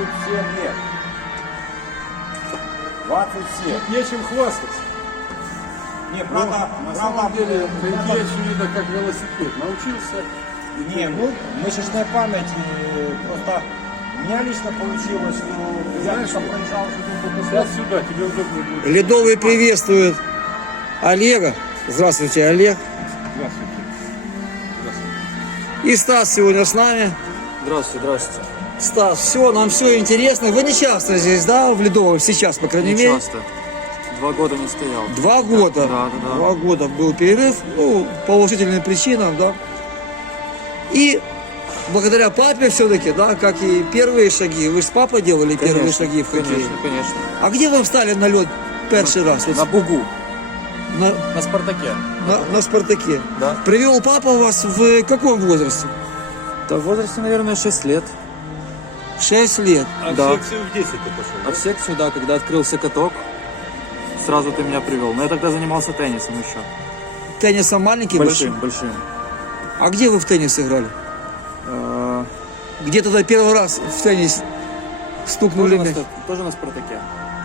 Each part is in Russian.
27 лет. 27. Нечем хвастаться. Не, правда, На правда, самом деле, правда, коньки, очевидно, как велосипед. Научился. Не, ну, мышечная память, э, просто у меня лично получилось, что я Знаешь там проезжал уже сюда, тебе удобнее будет. Ледовый приветствует Олега. Здравствуйте, Олег. Здравствуйте. Здравствуйте. И Стас сегодня с нами. Здравствуйте, здравствуйте. Стас, все, нам все интересно. Вы не часто здесь, да, в Ледовом? Сейчас, по крайней Не мере. часто. Два года не стоял. Два года. Да, да, да. Два года был перерыв, ну, по уважительным причинам, да. И благодаря папе все-таки, да, как и первые шаги. Вы же с папой делали первые Конечно, шаги в хоккее. Конечно, конечно. А где вы встали на лед первый раз? На Бугу, на, на Спартаке. на, на Спартаке. Да. Привел папа вас в каком возрасте? Да в возрасте, наверное, 6 лет. Шесть лет. А Да. в секцию в 10 ты пошел? А в секцию, да, когда открылся каток, сразу ты меня привел. Но я тогда занимался теннисом еще. Теннисом маленький, Большим, большим. большим. А где вы в теннис играли? Э, Где тогда первый раз в теннис стукнули Тоже на, тоже на Спартаке.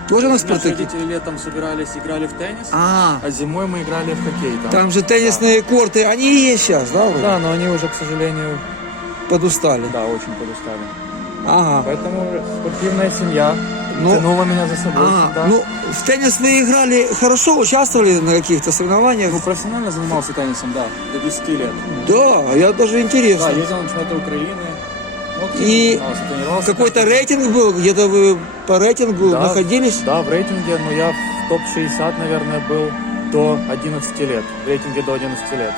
Тоже на Наши Спартаке? родители летом собирались, играли в теннис, А, а зимой мы играли в хоккей. Там. там же теннисные корты, они и есть сейчас, да? вроде? Да, но они уже, к сожалению, Подустали. да, очень подустали. Ага. Поэтому спортивная семья Ну, тянула меня за собой А, ну, в теннис вы играли хорошо, участвовали на каких-то соревнованиях? Ну, профессионально занимался теннисом, да, до 10 лет. Да, я даже интересно. Да, ездил на чемпионаты Украины. Ну, активно И. Какой-то день. рейтинг был, где-то вы по рейтингу Да, находились? Да, в рейтинге, но я в топ-60, наверное, был до 11 лет. В рейтинге до 11 лет.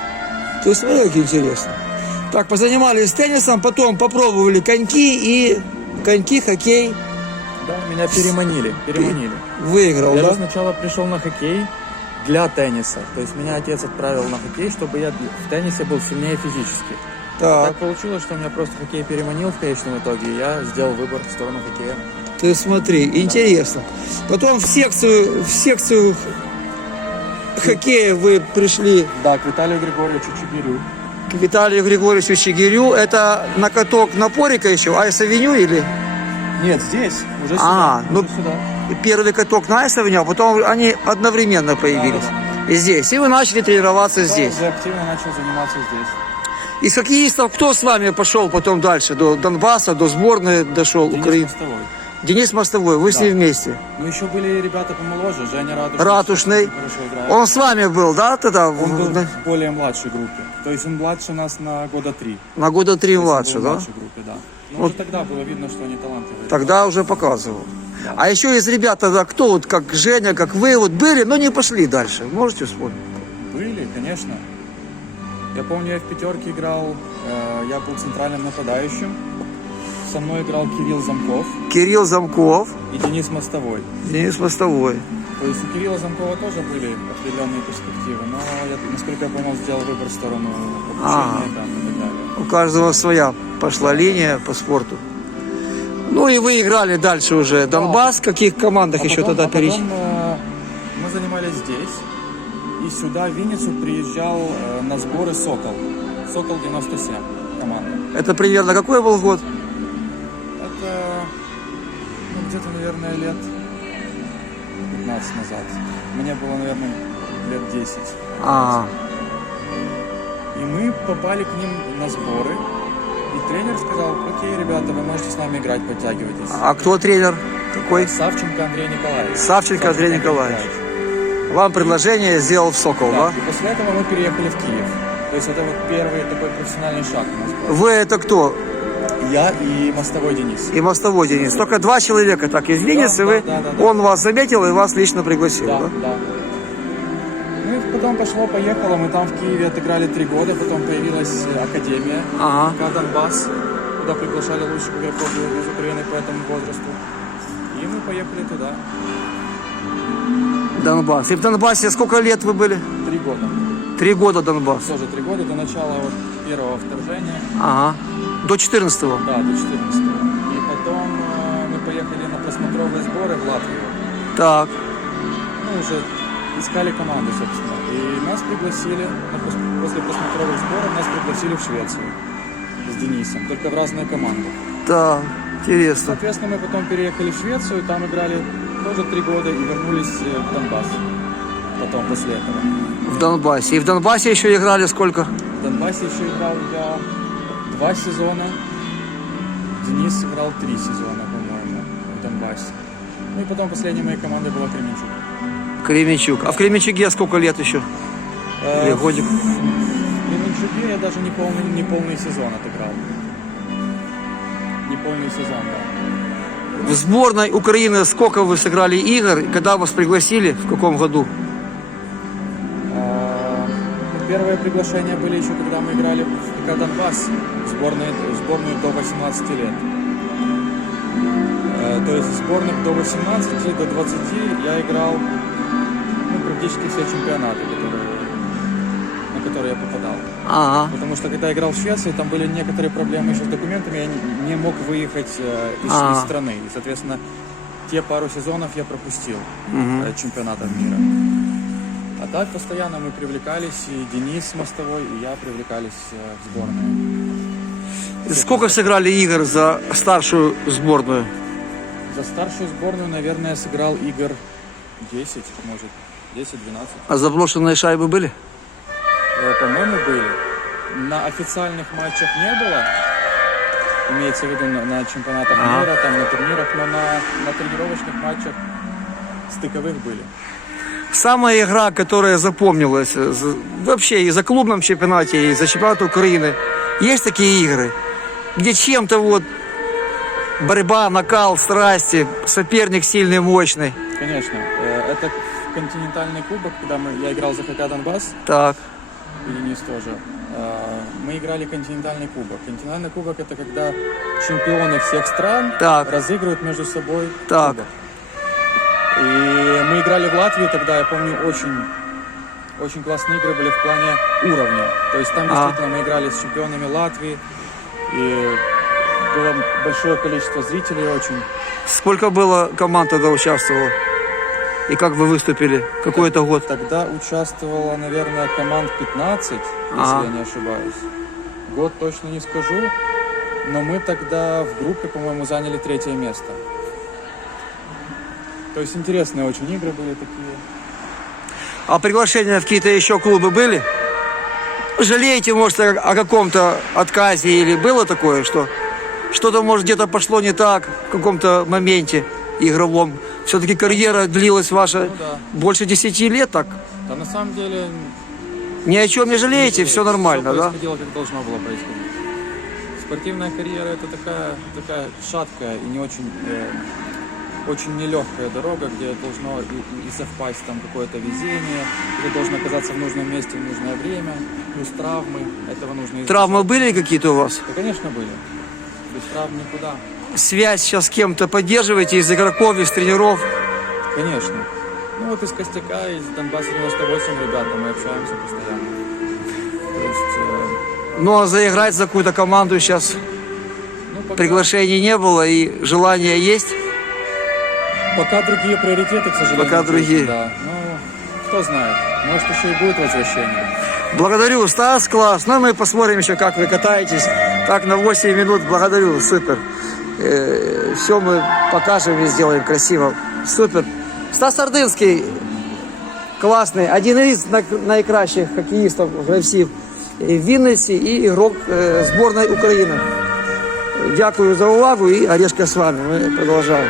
То есть, смотри, как интересно. Так, позанимались теннисом, потом попробовали коньки и коньки, хоккей Да, меня переманили, переманили. выиграл, Я да? же сначала пришел на хоккей для тенниса. То есть меня отец отправил на хоккей, чтобы я в теннисе был сильнее физически. Так, Так получилось, что меня просто хоккей переманил в конечном итоге, и я сделал выбор в сторону хоккея. ты смотри, интересно. Потом в секцию, в секцию хоккея вы пришли Да, к Виталию Григорьевичу Чигирю. К Виталию Григорьевичу Чигирю. Это на каток Напорика еще, Айс-авеню или Нет, здесь, уже А, сюда. ну- уже сюда. первый каток на Айс-авеню, а потом они одновременно появились. И здесь. И вы начали тренироваться здесь. Я активно начал заниматься здесь. Из хоккеистов кто с вами пошел потом дальше? До Донбасса, до сборной дошел Денис Украины? Мостовой. Денис Мостовой, вы с ним вместе. Ну, еще были ребята помоложе, Женя Ратушный. Играет. Он с вами был, да, тогда? В- Он был на, в более младшей группе. То есть он младше нас на года три. на года три младше, да? младшей группе, да. Но уже тогда было видно, что они талантливые. Тогда уже показывал. А еще из ребят тогда кто, вот как Женя, как вы, вот были, но не пошли дальше. Можете вспомнить? Были, конечно. Я помню, я в пятерке играл, э, я был центральным нападающим. Со мной играл Кирилл Замков Кирилл Замков, и Денис Мостовой. Денис Мостовой. То есть у Кирилла Замкова тоже были определенные перспективы, но я, насколько я понял, сделал выбор в сторону А. обучения там, и так далее. У каждого своя пошла линия по спорту. Ну и вы играли дальше уже. Донбасс, в каких командах А еще потом- тогда а перечислили? э, мы занимались здесь, и сюда, в Винницу, приезжал э, на сборы «Сокол». «Сокол» 97 команда. Это примерно какой был год? Где-то, наверное, лет 15 назад. Мне было, наверное, лет 10. А, И мы попали к ним на сборы. И тренер сказал, окей, ребята, вы можете с нами играть, подтягивайтесь. а кто тренер? Какой? Савченко Андрей Николаевич. Савченко Андрей Николаевич. Вам предложение сделал в Сокол, Да. да? И после этого мы переехали в Киев. То есть это вот первый такой профессиональный шаг у нас был. Вы это кто? Я и мостовой Денис. И мостовой Денис. Только два человека так из Винницы. да, вы, да, да, да. Он вас заметил и вас лично пригласил, Да, да? да. Ну и потом пошло-поехало. Мы там в Киеве отыграли три года. Потом появилась э, академия. Ага. Донбасс, куда приглашали лучших игроков из Украины по этому возрасту. И мы поехали туда. Донбасс. И в Донбассе сколько лет вы были? Три года. Три года Донбасс. Тоже три года до начала вот первого вторжения. Ага. До 14-го. Да, до 14 И потом э, мы поехали на просмотровые сборы в Латвию. Так. Ну, уже искали команду, собственно. И нас пригласили, на после просмотровых сборов нас пригласили в Швецию с Денисом, только в разные команды. Так. Интересно. Соответственно, мы потом переехали в Швецию, там играли тоже три года и вернулись э, в Донбасс. Потом, после этого. В Донбассе. И в Донбассе еще играли сколько? В Донбассе еще играл я два сезона. Денис играл три сезона, по-моему, в Донбассе. Ну и потом последней моей командой была Кременчук. Кременчук. А в Кременчуге сколько лет еще? Или Э, годик? В Кременчуге я даже не полный, не полный сезон отыграл. Не полный сезон, да. В сборной Украины сколько вы сыграли игр? Когда вас пригласили? В каком году? Первые приглашения были еще, когда мы играли в ФК Донбасс, в сборную, сборную до 18 лет. Э, То есть в сборных до 18, до 20 я играл ну, практически все чемпионаты, которые, на которые я попадал. Ага. Потому что когда я играл в Швеции, там были некоторые проблемы еще с документами, я не, не мог выехать э, из, А. из страны. И, соответственно, те пару сезонов я пропустил э, чемпионатов мира. А так постоянно мы привлекались, и Денис Мостовой, и я привлекались э, в сборную. Сколько сыграли игр за старшую сборную? За старшую сборную, наверное, сыграл игр 10, может, 10-12. А заброшенные шайбы были? Э, По-моему, были. На официальных матчах не было. Имеется в виду на, на чемпионатах Ага. мира, там на турнирах, но на, на тренировочных матчах стыковых были. Самая игра, которая запомнилась э, вообще и за клубном чемпионате, и за чемпионат Украины. Есть такие игры, где чем-то вот борьба, накал, страсти, соперник сильный, мощный. Конечно, э, это континентальный кубок, когда мы, я играл за ХК Донбасс, Так, и Денис тоже. Э, Мы играли континентальный кубок. Континентальный кубок это когда чемпионы всех стран Так. разыгрывают между собой Так. кубок. Играли в Латвии тогда, я помню, очень, очень классные игры были в плане уровня. То есть там А. действительно мы играли с чемпионами Латвии, и было большое количество зрителей очень. сколько было команд тогда участвовало? И как вы выступили? Какой это год? Тогда участвовало, наверное, команд 15, если Ага. я не ошибаюсь. Год точно не скажу, но мы тогда в группе, по-моему, заняли третье место. То есть интересные очень игры были такие. А приглашения в какие-то еще клубы были? Жалеете, может, о, каком-то отказе или было такое, что что-то, может, где-то пошло не так в каком-то моменте игровом? Все-таки карьера длилась ваша Ну да. больше 10 лет, так? Да на самом деле... Ни о чем не жалеете, все нормально, Все да? происходило, как должно было происходить. Спортивная карьера это такая, такая шаткая и не очень, э, очень нелегкая дорога, где должно и, и совпасть там какое-то везение, где должен оказаться в нужном месте в нужное время, плюс травмы, этого нужно избежать. Травмы были какие-то у вас? Да, конечно, были. Без травм никуда. Связь сейчас с кем-то поддерживаете из игроков, из тренеров? Конечно. Ну вот из Костяка, из Донбасса 98 ребята, мы общаемся постоянно. То есть, э, Ну, а заиграть за какую-то команду сейчас ну, пока, приглашений не было и желание есть? пока другие приоритеты, к сожалению. Пока есть, другие. Да. Ну, кто знает. Может, еще и будет возвращение. Благодарю, Стас, класс. Ну, мы посмотрим еще, как вы катаетесь. Так, на 8 минут. Благодарю, супер. все мы покажем и сделаем красиво. Супер. Стас Ординський, класний, один із най- найкращих хокеїстів, гравців в Вінниці і ігрок е, збірної України. Дякую за увагу і Орешка з вами. Ми продовжуємо.